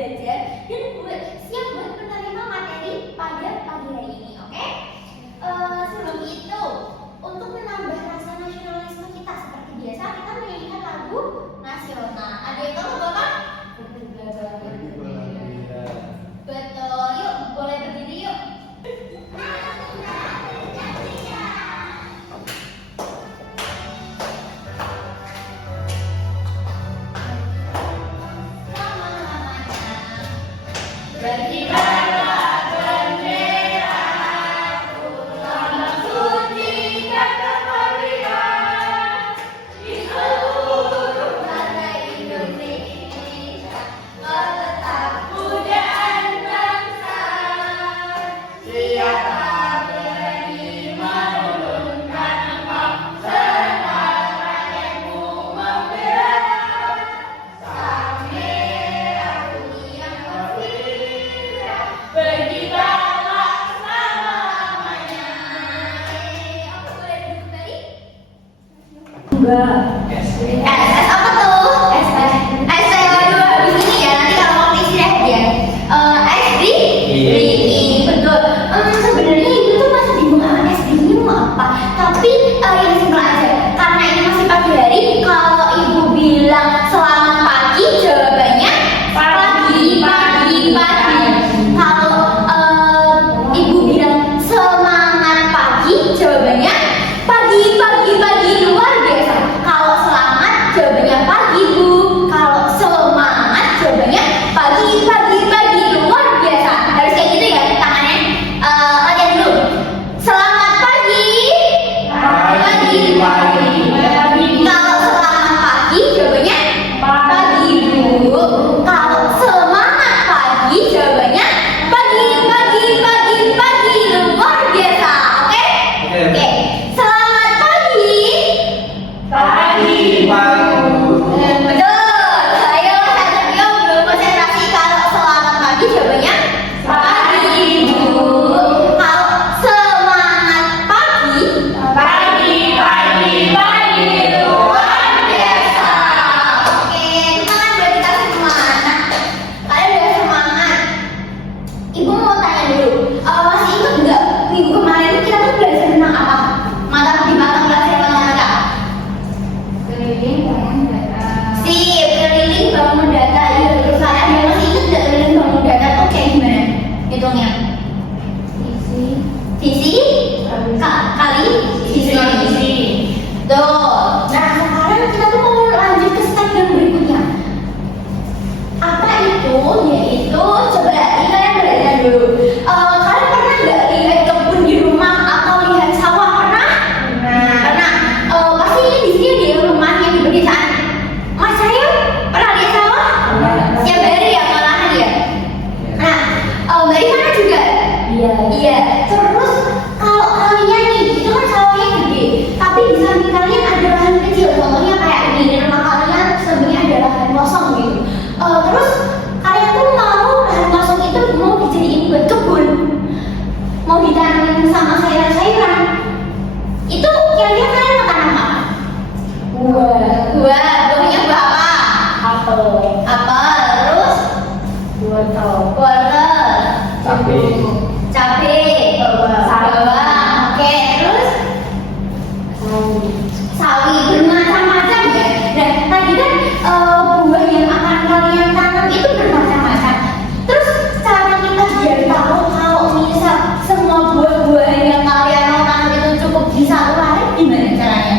belajar dan siap buat menerima materi pada pagi hari ini, oke? Sebelum itu, untuk menambah rasa nasionalisme kita seperti biasa, kita menyanyikan lagu nasional. Ada yang tahu Bapak? Betul, yuk boleh berdiri yuk. Apa tuh? Es waduh habis ini ya, nanti kalau mau istirahat ya. Es di betul. Sebenarnya ibu tuh masih bingung sama es ini mau apa. Tapi yang simpel aja. Karena ini masih pagi hari, kalau ibu bilang selamat pagi, jawabannya pagi. Kalau ibu bilang semangat pagi, jawabannya pagi luar biasa. Kalau selamat jawabannya pagi Bu. Kalau semangat jawabannya pagi luar biasa. Harus kayak gitu ya tangannya. Latihan dulu. Selamat pagi. Kalau selamat pagi jawabannya pagi Bu. Kalau semangat pagi jawabannya pagi luar biasa. Oke? Oke. Selamat pagi. Betul. Ayo satu belum konsentrasi. Kalau selamat pagi jawabannya pagi Bu. Kalau semangat pagi luar biasa. Oke, semangat buat kita semua. Nah, kalian udah semangat. Ibu mau tanya dulu. Masih ingat nggak minggu kemarin kita tuh belajar tentang apa? Di mata pelajaran matematika. Sip, keliling bangun data. Iya betul saya. Ada masih ingat nggak keliling bangun data tuh kayak gimana? Hitungnya. Visi kali visi. Tuh. Nah sekarang kita tuh mau lanjut ke step yang berikutnya. Apa itu? Yaitu coba ini kalian belajar dulu. Kalian pernah nggak lihat kebun di rumah atau lihat sawah? Pernah? Pasti ini di sini di rumahnya di pedesaan. Mas saya pernah lihat sawah? Setiap hari ya malahan ya. Nah, Mbak Rifana juga. Iya. Terus kalau kalian nih, itu kan sawahnya gede, tapi di samping kalian ada lahan kecil. Contohnya kayak di rumah kalian sebenarnya ada lahan kosong gitu. Terus kalian tuh mau lahan kosong itu mau dijadiin buat kebun, mau ditanamin sama sayuran-sayuran. Itu kira-kira kalian mau tanam apa? Buahnya buah apa? Apel. Terus? Wortel. Cabai. Bawang. Oke. Terus? Sawi. Bermacam-macam ya. Dan tadi kan buah yang akan kalian tanam itu bermacam-macam. Terus cara kita biar tahu kalau misal semua buah-buahan yang kalian mau tanam itu cukup di satu hari, gimana caranya?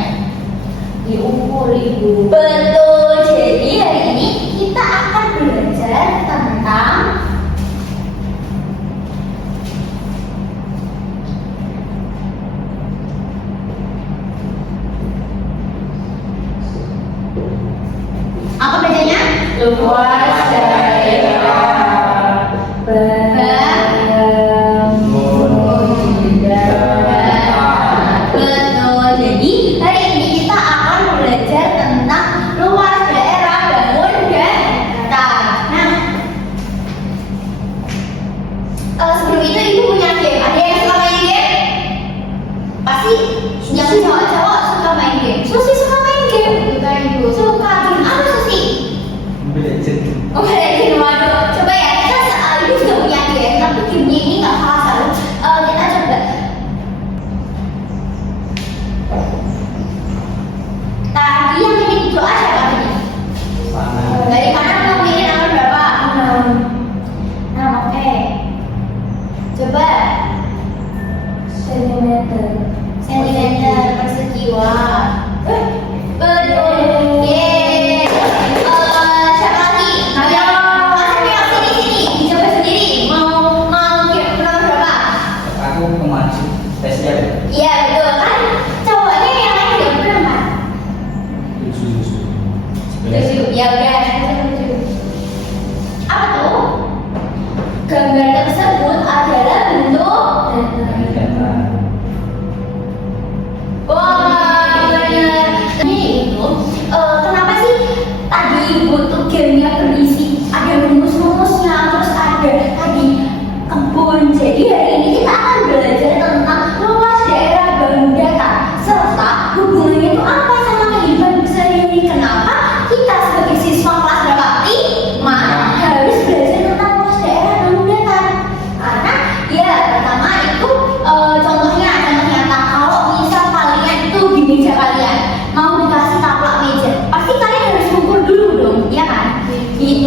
Diukur Ibu. Betul. Jadi hari ini kita akan belajar tentang apa bacanya? Luas dari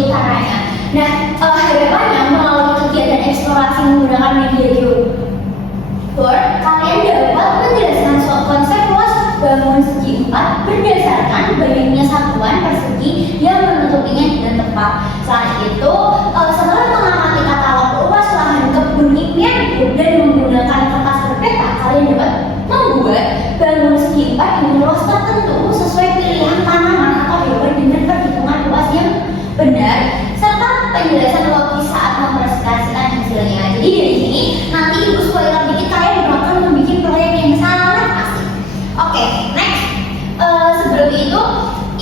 caranya. Nah, harapannya melalui kegiatan eksplorasi menggunakan media geoboard, kalian dapat menjelaskan konsep luas bangunan segi 4 berdasarkan banyaknya satuan persegi yang menutupinya dengan tepat. Selain itu, setelah mengamati katalog luas lahan kebun impian dan menggunakan kertas berpeta, kalian dapat membuat bangunan segi 4 dengan luas tertentu sesuai pilihan tanaman atau hewan dengan perhitungan luas yang benar serta penjelasan logis saat mempresentasikan hasilnya. Jadi dari sini nanti ibu spoiler dikit, kalian bakal membuat proyek yang sangat asik. Oke, next. Sebelum itu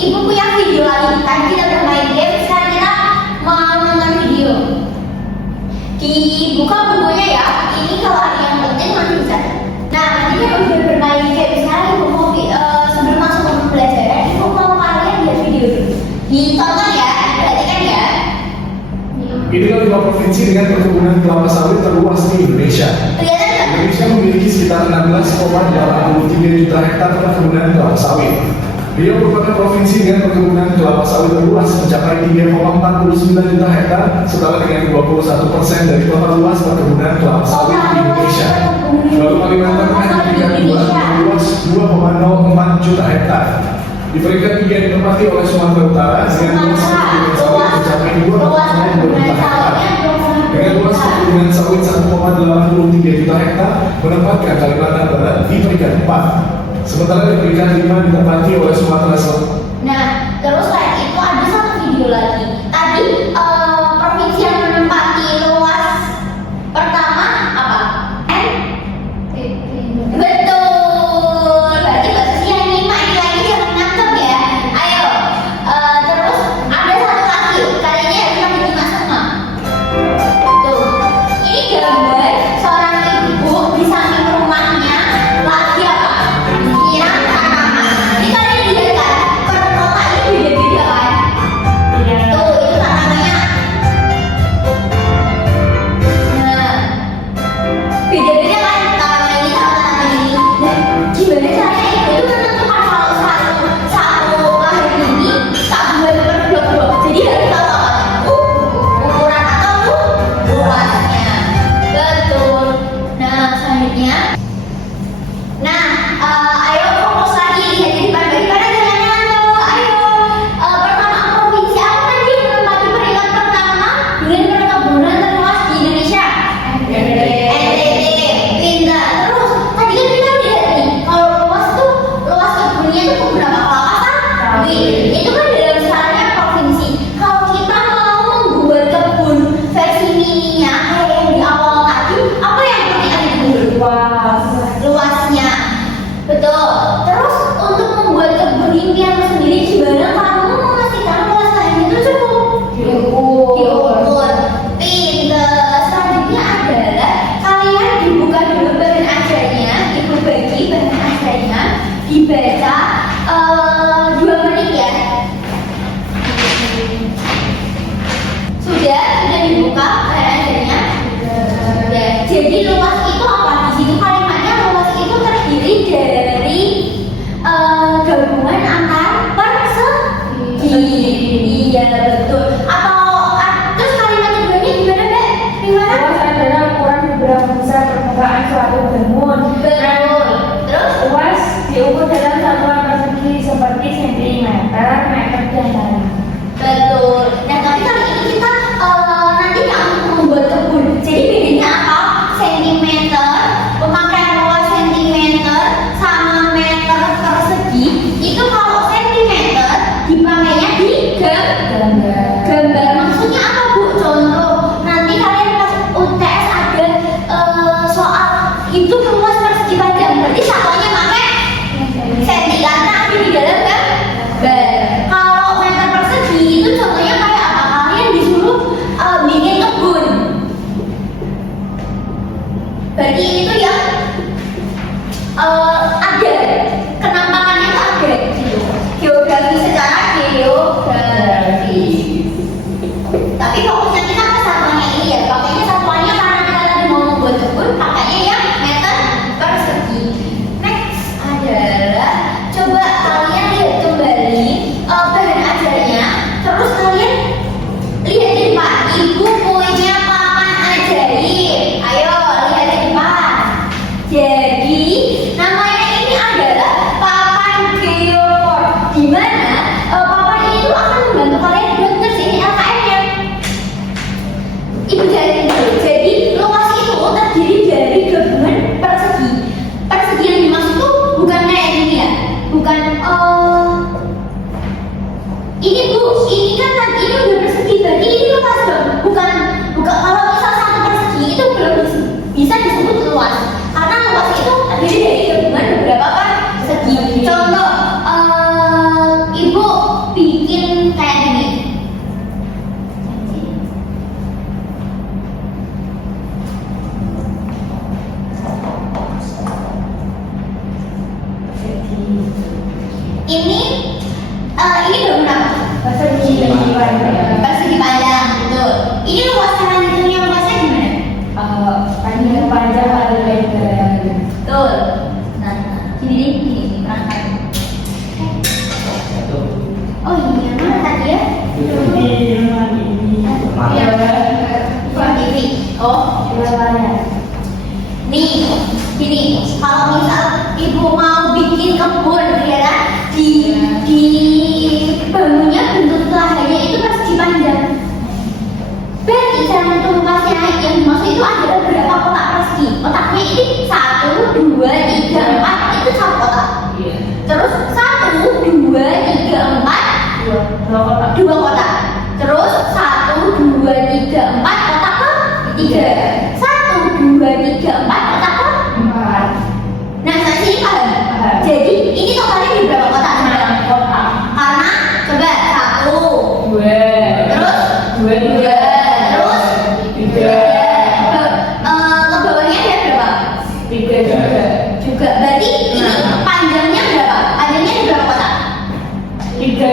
ibu punya video lagi. Tadi kita bermain game, sekarang kita mau nonton video. Dibuka bukunya ya. Ini kalau ada yang penting nanti bisa. Nah, nanti kita udah bermain game. Sekarang ibu mau sebelum masuk ke pembelajaran, ibu mau kalian lihat video dulu. Ditonton ya, perhatikan ya. Inilah 5 provinsi dengan perkebunan kelapa sawit terluas di Indonesia. Kelihatan nggak? Indonesia memiliki sekitar 16,83 juta hektar perkebunan kelapa sawit. Riau merupakan provinsi dengan perkebunan kelapa sawit terluas mencapai 3,49 juta hektar, setara dengan 21% dari total luas perkebunan kelapa sawit di Indonesia. Lalu Kalimantan Tengah memiliki luas 2,04 juta hektar. Di peringkat 3 ditempati oleh Sumatera Utara dengan luas perkebunan sawit mencapai 2,2 juta hektar. Dengan luas perkebunan sawit 1,83 juta hektar, menempatkan Kalimantan Barat di peringkat 4. Sementara di peringkat 5 ditempati oleh Sumatera Selatan. Nah, terus selain itu ada satu video lagi. Tadi provinsi yang menempati luas pertama apa? Betul. Berarti Mbak Susi yang 5 ini lagi yang nangkep ya. Ayo. Terus ada satu lagi. Kali ini harus yang menyimak semua. Tuh. Ini gambar seorang ibu di samping rumahnya lagi apa? Nyiram tanaman. Ini kalian lihat kan? Per kota ini beda-beda kan? Tuh, itu tanamannya. Nah, beda-beda kan tanaman ini sama tanaman ini. Nah, gimana caranya itu menentukan kalau satu lahan ini tak buat per blok-blok. Jadi harus tahu apa? Ukuran atau luasnya. Betul. Nah, selanjutnya. Nah, ayo fokus lagi lihat di depan jalannya tuh. Ayo. Pertama provinsi apa tadi yang menempati peringkat pertama dengan perkebunan terluas di Indonesia? NTT. Pintar. Terus tadi kan kita lihat nih, kalau luas kebunnya itu kebun apa? Kelapa sawit. Itu kan dalam skalanya provinsi. Kalau kita mau membuat kebun versi mininya kayak yang di awal tadi, apa yang perlu kita hitung? Luasnya. Betul. Terus untuk membuat kebun impian sendiri, gimana kamu memastikan luas lahan itu cukup? Diukur. Pinter. Selanjutnya adalah kalian dibuka dulu bahan ajarnya, ibu bagi bahan ajarnya, dibaca 2 menit ya. Sudah dibuka bahan ajarnya. Sudah. Jadi luas itu apa? Di situ kalimatnya luas itu terdiri dari gabungan antar persegi. Iya betul. Atau terus kalimat keduanya gimana Mbak? Gimana? Luas adalah ukuran seberapa besar permukaan suatu bangun. Betul. Terus? Luas diukur dalam satuan persegi seperti sentimeter, meter, dan lain. Betul. Nah tapi kali ini kita nanti akan membuat kebun. Jadi bedanya apa? Sentimeter Persegi panjang, betul. Ini luasnya lanjutnya luasnya gimana? Panjang atau lebar? Betul. Nah, gini, terangkan. Oh ini yang mana tadi ya? Iya, ini. Oh, nih, gini. Kalau misal ibu mau bikin kebun, ya kan? Di bangunnya bentuk telahanya itu persegi panjang. Berarti cara menentukan luasnya yang dimaksud itu adalah berapa kotak persegi. Kotaknya ini 1, 2, 3, 4 itu satu kotak. Terus 1, 2, 3, 4 dua kotak. Terus 1, 2, 3, 4 kotak ke 3. 1, 2, 3, 4 kotak ke 4. Nah, sampai sini paham? Jadi ini totalnya di berapa kotak? Karena coba 1, 2, terus 2, terus 3. Ke bawahnya ada berapa? 3 juga. Berarti ini panjangnya berapa? Panjangnya di berapa kotak? 3.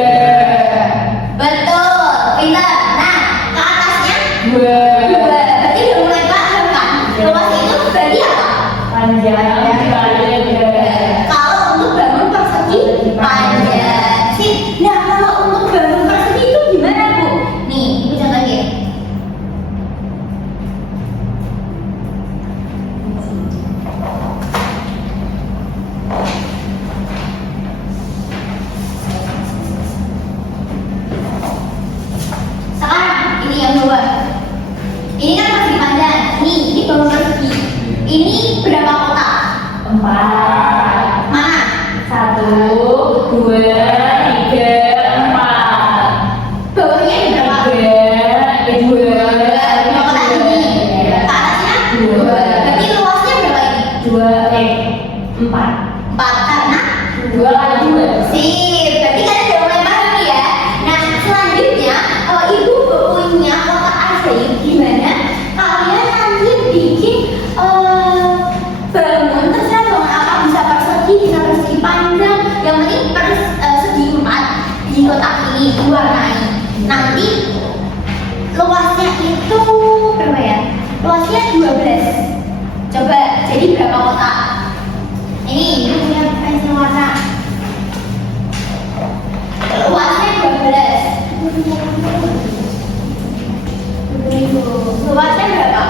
Betul, pintar. Nah, ke atasnya 2. Berarti udah mulai paham kan? Luas itu berarti apa? Panjang. Kalau untuk bangun persegi panjang. Sip. Nah, kalau untuk bangun persegi itu gimana, Bu? Nih, Ibu contohin. Sekarang ini yang bawah. Ini kan persegi panjang. Ini bangun persegi. Ini berapa kotak? 4. Mana? 1, 2, 3, 4. Bawahnya di berapa? 2. 2 kotak ini. Ke atasnya 2. Berarti luasnya berapa ini? 4. 4 karena 2 kali 2. Sip. Berarti kalian udah mulai paham nih ya. Nah, selanjutnya ibu punya kotak ajaib gimana kalian nanti bikin bangun terserah bangun apa, bisa persegi panjang, yang penting segi 4 di kotak ini diwarnai. Nanti luasnya itu berapa ya? Luasnya 12. Coba jadi berapa kotak? Ini punya pensil warna. Luasnya 12. Luasnya berapa?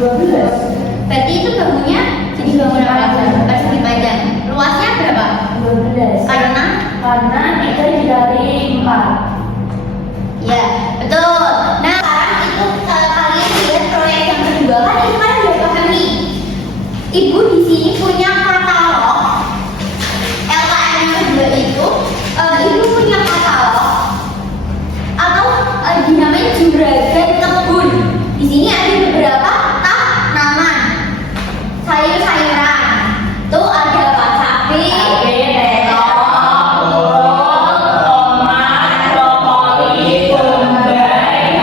12. Berarti itu bangunnya jadi bangun apa? Persegi panjang. Luasnya berapa? 12. Karena 3 dikali 4. Ya, betul. Nah, sekarang itu kalian lihat proyek yang kedua kan itu kan udah paham nih. Ibu di sini punya katalog LKM yang kedua itu. Ibu punya katalog atau dinamai juragan kebun. Di sini ada beberapa tanaman, sayur-sayuran. Tuh ada apa? Cabai, terong, tomat, brokoli, bombay,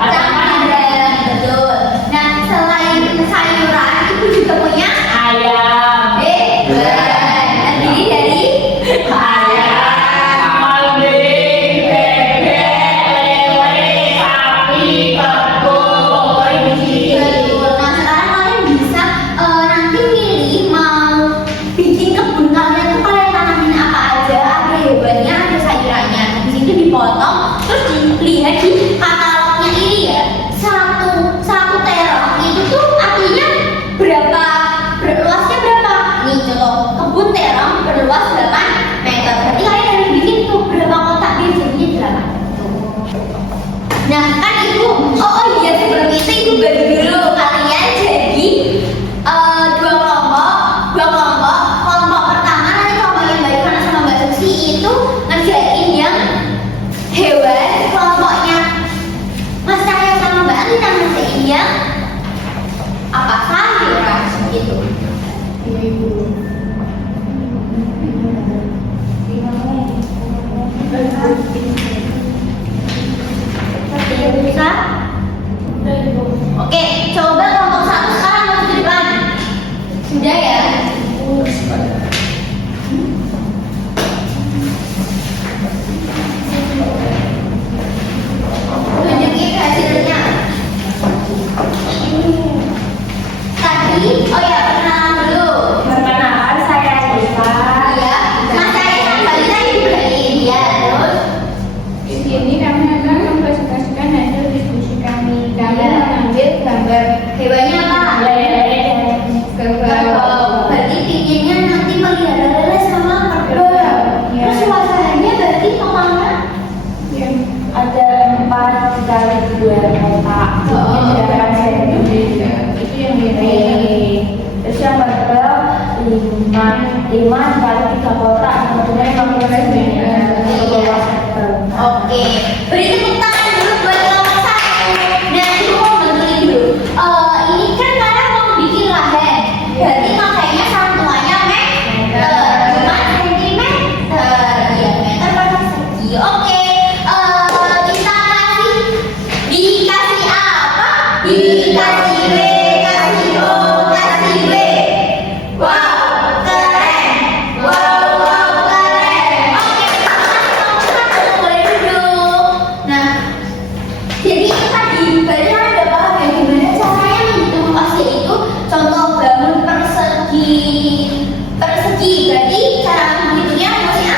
cemara, betul. Nah, selain sayuran, ibu juga punya ayam, terdiri dari ayam, kambing, bebek, lele, sapi, kebo, kelinci. Nah, sekarang kalian bisa nanti milih mau bikin kebun kalian tuh kalian tanamin apa aja, ada hewannya, ada sayurannya. Di situ dipotong, terus dilihat di katalognya ini ya. Satu terong itu tuh artinya berapa, luasnya berapa? Nih contoh kebun terong berluas 8 meter. Berarti kalian harus bikin tuh berapa kotak biar jadinya 8. Tuh. Nah kan ibu, oh iya sebelum itu ibu bagi dulu kalian jadi dua kelompok. Kelompok pertama nanti kelompok yang Mbak Ivana sama Mbak Susi itu ngerjain yang hewan. Kelompoknya Mas Cahyo sama Mbak Alina ngerjain yang apa, sayuran gitu. Bisa? Oke, coba kelompok 1 sekarang maju ke depan. Sudah ya? kotak. Jarak sendiri itu yang mirip. Terus yang kedua 5 dikali 3 kotak, kemudian 15 meter. Oke, beri tepuk tangan dulu buat nomor 1. Nah, ibu mau bantuin dulu. Ini kan kalian mau bikin lahen, berarti makanya satuannya meter, bukan sentimeter. Iya, meter per persegi. Oke, kita dikasih apa? Dikasih W, kasih O, kasih W. Wow, keren. Wow, keren. Oke, boleh duduk. Nah, jadi itu tadi berarti kan udah paham ya gimana caranya menghitung pasir itu. Contoh bangun persegi. Berarti cara menghitungnya maksudnya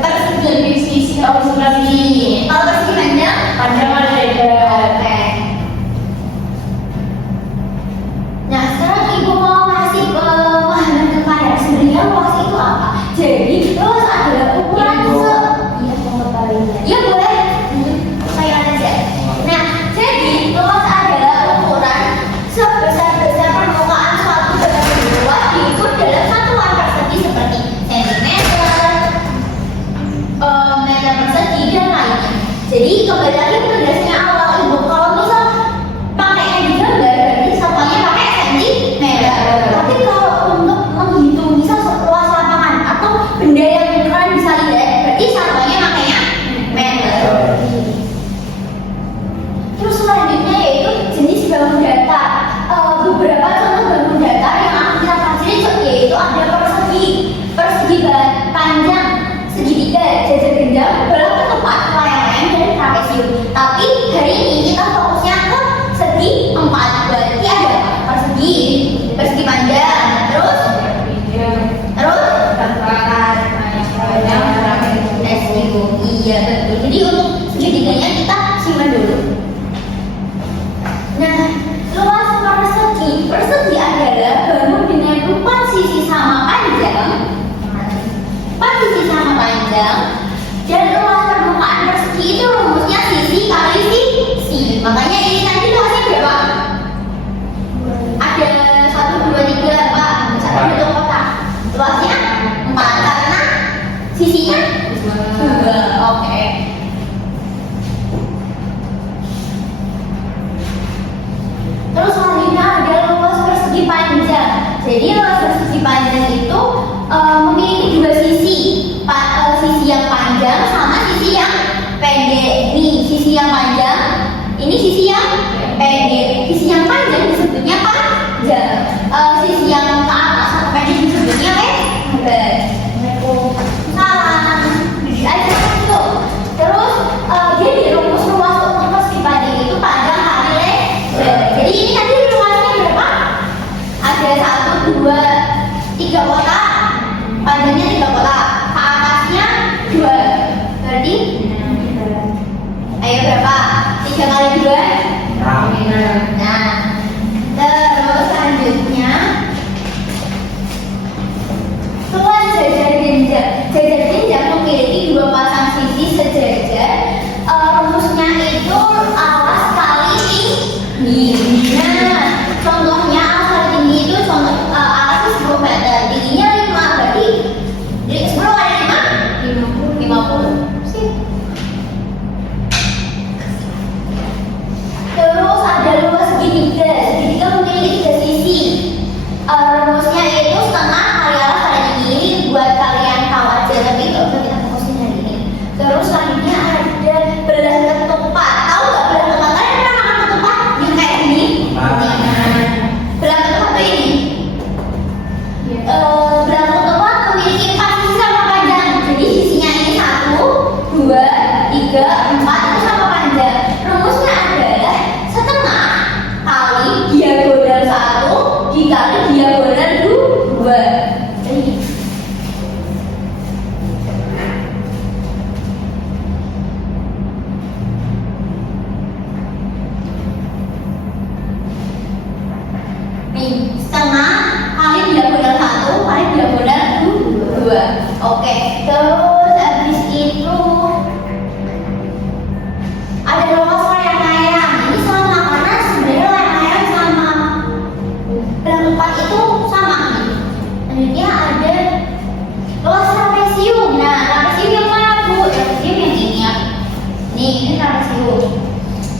persegi dari sisi persegi. Kalau persegi panjang Panjang ada. Oke. Nah, sekarang ibu mau ngasih pemahaman ke kalian sebenarnya luas itu apa. Jadi luas adalah ukuran Iya, pengetahuannya. ya boleh saya aja. Nah, jadi luas adalah ukuran sebesar-besar permukaan suatu benda luas diukur dalam satuan persegi seperti sentimeter, meter persegi dan lainnya. Jadi kembali lagi penjelasannya awal ibu, kalau misal pakainya di gambar berarti satuannya pakai sentimeter. Tapi kalau untuk menghitung misal seluas lapangan atau benda yang kalian bisa lihat berarti satuannya makanya meter. Terus selanjutnya yaitu jenis bangun datar. Beberapa contoh bangun datar yang akan kita pelajari yaitu ada persegi panjang, segitiga, jajar genjang, bola ketupat, layang-layang, dan trapesium. Tapi hari ini kita fokusnya ke segi empat. Berarti ada persegi panjang, terus trapesium. Iya betul. Jadi untuk segitiganya kita simpan dulu. Nah, luas persegi adalah bangun dengan 4 sisi sama panjang, dan luas permukaan persegi itu rumusnya sisi kali sisi. Makanya ini nanti luasnya berapa? Ada 1, 2, 3, 4, satu bentuk kotak. Luasnya 4 karena sisinya 2. Oke. Terus selanjutnya ada luas persegi panjang. Jadi luas persegi panjang itu memiliki 2 sisi, sisi yang panjang sama sisi yang pendek. Nih sisi yang panjang, ini sisi yang pendek. Sisi yang panjang disebutnya panjang. Sisi yang ke atas atau pendek disebutnya lebar. Salah, jadi aja itu. Terus jadi rumus luas untuk persegi panjang itu panjang kali lebar. Jadi ini nanti luasnya berapa? Ada 1, 2, 3 kotak. Panjangnya 3 kotak. Ke atasnya 2. Berarti ayo berapa? 3 kali 2? Nah, terus selanjutnya luas jajar genjang. Jajar genjang memiliki 2 pasang sisi sejajar. Rumusnya itu alas kali tinggi. Nah, contohnya alas kali tinggi itu contoh alasnya 10 meter, tingginya 5, berarti 10 kali 5? 50. Sip. Terus ada luas segitiga. Segitiga memiliki 3 sisi. Rumusnya itu setengah kali alas kali tinggi. Ini buat kalian tahu aja, tapi nggak usah kita fokusin hari ini. Terus selanjutnya ada belah ketupat. Tahu nggak belah ketupat? Kalian pernah makan ketupat yang kayak gini? Belah ketupat tuh ini. Belah ketupat memiliki 4 sisi sama panjang. Jadi sisinya ini 1, 2, 3, 4 itu sama panjang. Rumusnya adalah setengah kali diagonal 1 dikali diagonal 2. Nih, setengah kali diagonal 1 kali diagonal 2. Oke, terus habis itu ada luas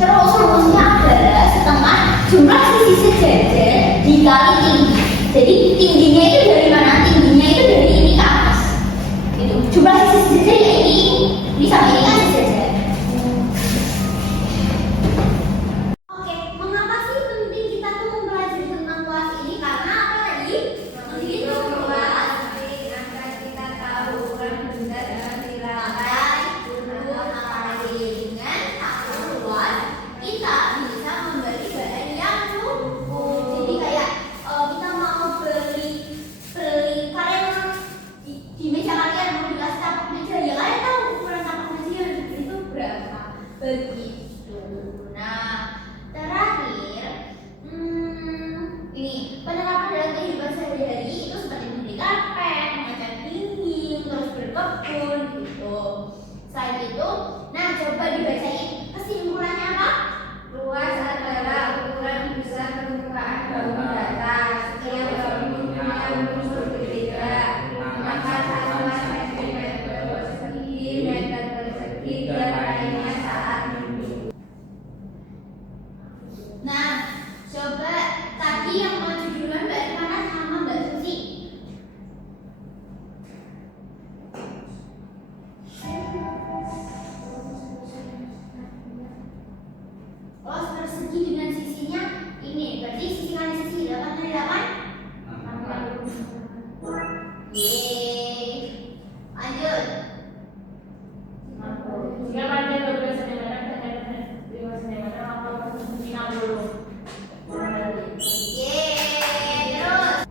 Terus rumusnya adalah setengah jumlah sisi sejajar dikali tinggi. Jadi tingginya itu dari mana? Tingginya itu dari ini ke atas. Itu jumlah sisi sejajar ya ini sama ini kan sejajar. Oke, mengapa sih penting kita tuh mempelajari tentang kuas ini? Karena apa tadi? Menghitung kuas agar kita tahu ukuran benda dan nilai apalagi dengan tahu kuas kita bisa membeli barang yang cukup. Jadi kayak kita mau beli kalian di meja kalian mau dikasih tapak meja ya kalian tahu ukuran tapak meja yang dibeli itu berapa begitu. Nah terakhir ini penerapan dalam kehidupan sehari-hari itu seperti membeli karpet, mengecat dinding, terus berkebun gitu. Selain itu, nah coba dibacain kesimpulannya apa? Luas adalah ukuran besar permukaan bangunan datar. Setiap bangunannya unsur berbeda. Maka satu sentimeter persegi, meter persegi, dan lainnya saat menduduk. Nah, coba tadi yang maju duluan Mbak Rifana sama Mbak Susi. Luas persegi dengan sisinya ini, berarti sisi kali sisi 8 kali 8. Yeay. Lanjut. Jika panjang 12 cm dan 5 cm, maka persegi 60. Yeay. Terus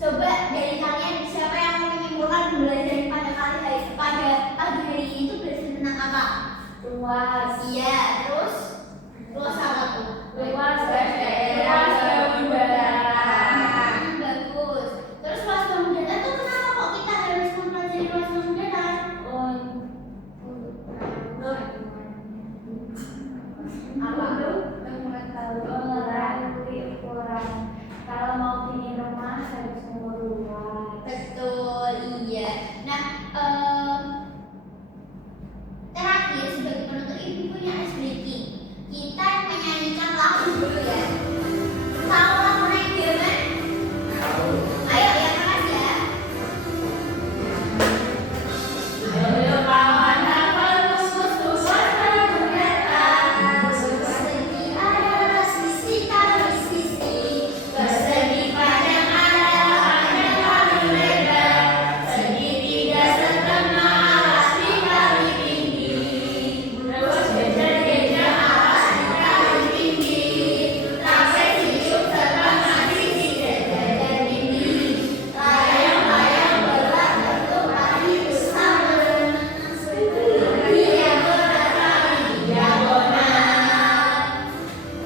coba dari kalian siapa yang menyimpulkan belajar pada pagi hari ini itu belajar tentang apa? Luas. Iya, terus apa tuh? Luas bangun datar. Bagus. Terus luas bangun datar tuh kenapa kok kita harus mempelajari luas bangun datar? Apa tuh? Mengetahui ukuran. Kalau mau bikin rumah harus mengukur luas. Betul, iya. Nah, terakhir sebagai penutup ibu punya ice breaking. Kita menyanyikan lagu dulu ya. Tahu lagu naik diamond? Ayo ya keras ya. Ayo kawan, apa luas bangun datar. Persegi ada sisi kali sisi, persegi panjang ada panjang kali lebar, segitiga setengah alas dikali tinggi, terus geja-geja alas dikali tinggi, trapesi hidup setengah sisi geja-geja tinggi, layang-layang berat bertukar hidup sama, dia berat kali diagonal.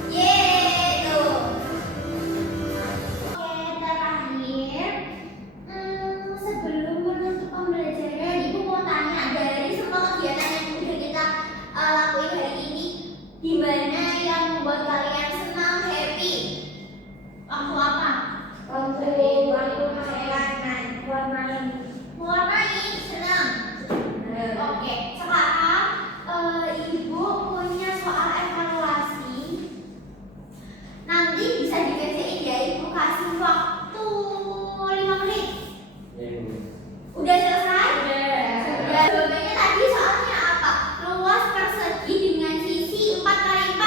Yeay tuh. Oke terakhir, sebelum menutup pembelajaran, ibu mau tanya dari semua kegiatan yang udah kita lakuin hari ini, gimana yang membuat kalian senang, happy? Waktu apa? Waktu warnain. Mewarnai, senang. Oke, sekarang ibu punya soal evaluasi. Nanti bisa dikerjain ya, ibu kasih waktu 5 menit. Udah selesai? Udah. Jawabannya tadi soalnya apa? Luas persegi dengan sisi 4 kali 4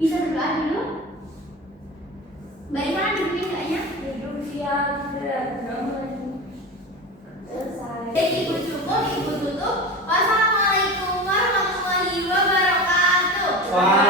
Bisa berdoa dulu. Mbak Rifana duduknya enggaknya? Duduk siang, selesai. Jadi ibu cukup, ibu tutup. Wassalamualaikum warahmatullahi wabarakatuh.